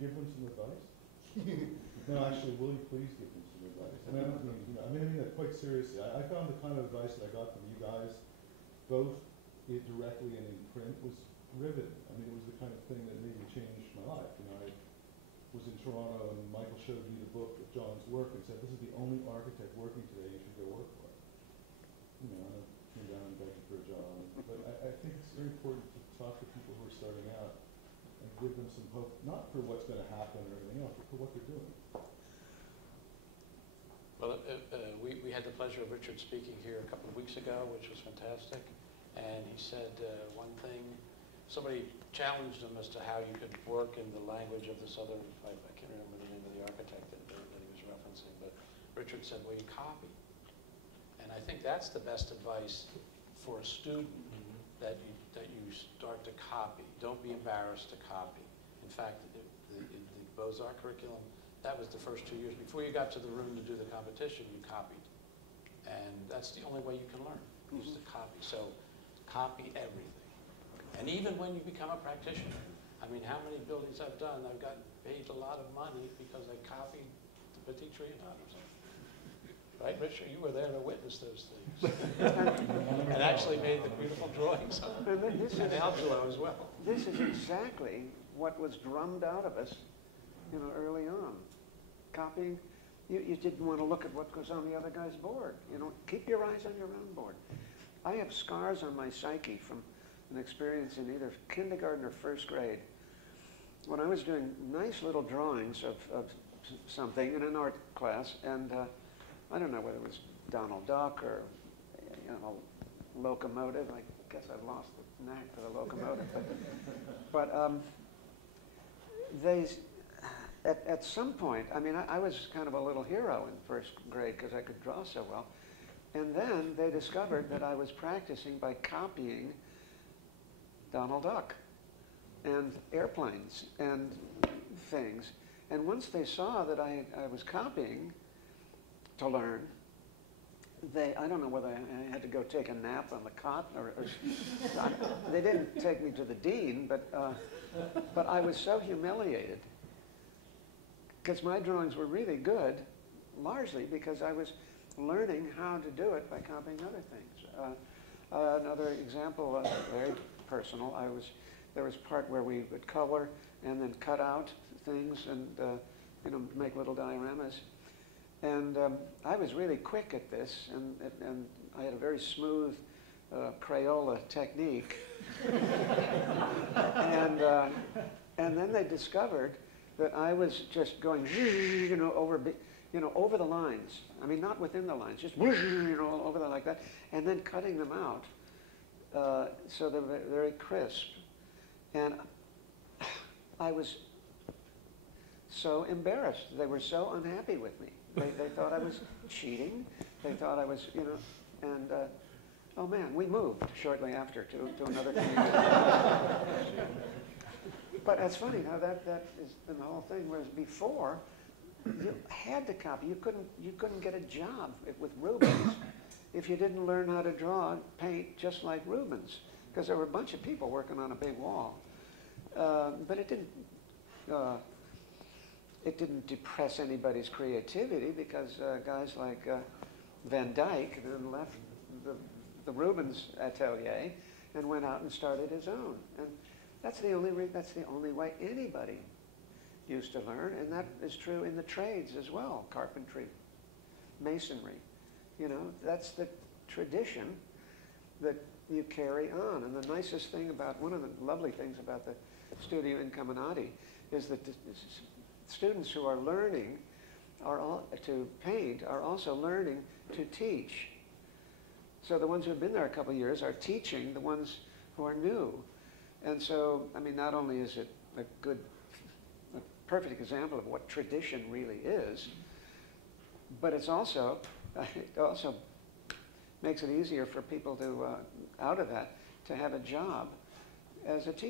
give them some advice? No, actually, will you please give them some advice? And I don't mean, I mean that quite seriously. I found the kind of advice that I got from you guys, both directly and in print, was riveting. I mean, it was the kind of thing that made me change my life. I was in Toronto and Michael showed me the book of John's work and said, this is the only architect working today, you should go work for it. I came down and begged for a job. But I think it's very important to talk to people who are starting out and give them some hope, not for what's going to happen or anything else, but for what they're doing. Well, we had the pleasure of Richard speaking here a couple of weeks ago, which was fantastic. And he said one thing, somebody challenged him as to how you could work in the language of this other, I can't remember the name of the architect that he was referencing, but Richard said, well, you copy. And I think that's the best advice for a student, that you start to copy. Don't be embarrassed to copy. In fact, the Beaux-Arts curriculum, that was the first 2 years. Before you got to the room to do the competition, you copied. And that's the only way you can learn, is to copy. So copy everything. And even when you become a practitioner, I mean, how many buildings I've done, I've gotten paid a lot of money because I copied the Petit Trianons. Right, Richard? You were there to witness those things. And actually made the beautiful drawings and Angelo as well. This is exactly what was drummed out of us, early on. Copying, you didn't want to look at what goes on the other guy's board. Keep your eyes on your own board. I have scars on my psyche from an experience in either kindergarten or first grade when I was doing nice little drawings of something in an art class, and I don't know whether it was Donald Duck or locomotive. I guess I've lost the knack for the locomotive. But at some point, I mean, I was kind of a little hero in first grade because I could draw so well. And then they discovered that I was practicing by copying Donald Duck and airplanes and things. And once they saw that I was copying to learn, I don't know whether I had to go take a nap on the cot or they didn't take me to the dean, but I was so humiliated because my drawings were really good, largely because I was learning how to do it by copying other things. Another example, very personal, there was a part where we would color and then cut out things and make little dioramas. And I was really quick at this, and I had a very smooth Crayola technique. And then they discovered that I was just going, over the lines. I mean, not within the lines, just over there like that, and then cutting them out so they're very crisp. And I was so embarrassed. They were so unhappy with me. They thought I was cheating. They thought I was, and oh man, we moved shortly after to another community. But that's funny how that is the whole thing. Whereas before, you had to copy. You couldn't get a job with Rubens if you didn't learn how to draw and paint just like Rubens, because there were a bunch of people working on a big wall. But it didn't depress anybody's creativity, because guys like Van Dyck then left the Rubens atelier and went out and started his own. And that's the only way anybody used to learn, and that is true in the trades as well. Carpentry, masonry, that's the tradition that you carry on. And the nicest thing about, one of the lovely things about the Studio Incaminati is that the students who are learning to paint are also learning to teach. So the ones who have been there a couple of years are teaching the ones who are new. And so, I mean, not only is it a perfect example of what tradition really is, but it also makes it easier for people to, out of that, to have a job as a teacher.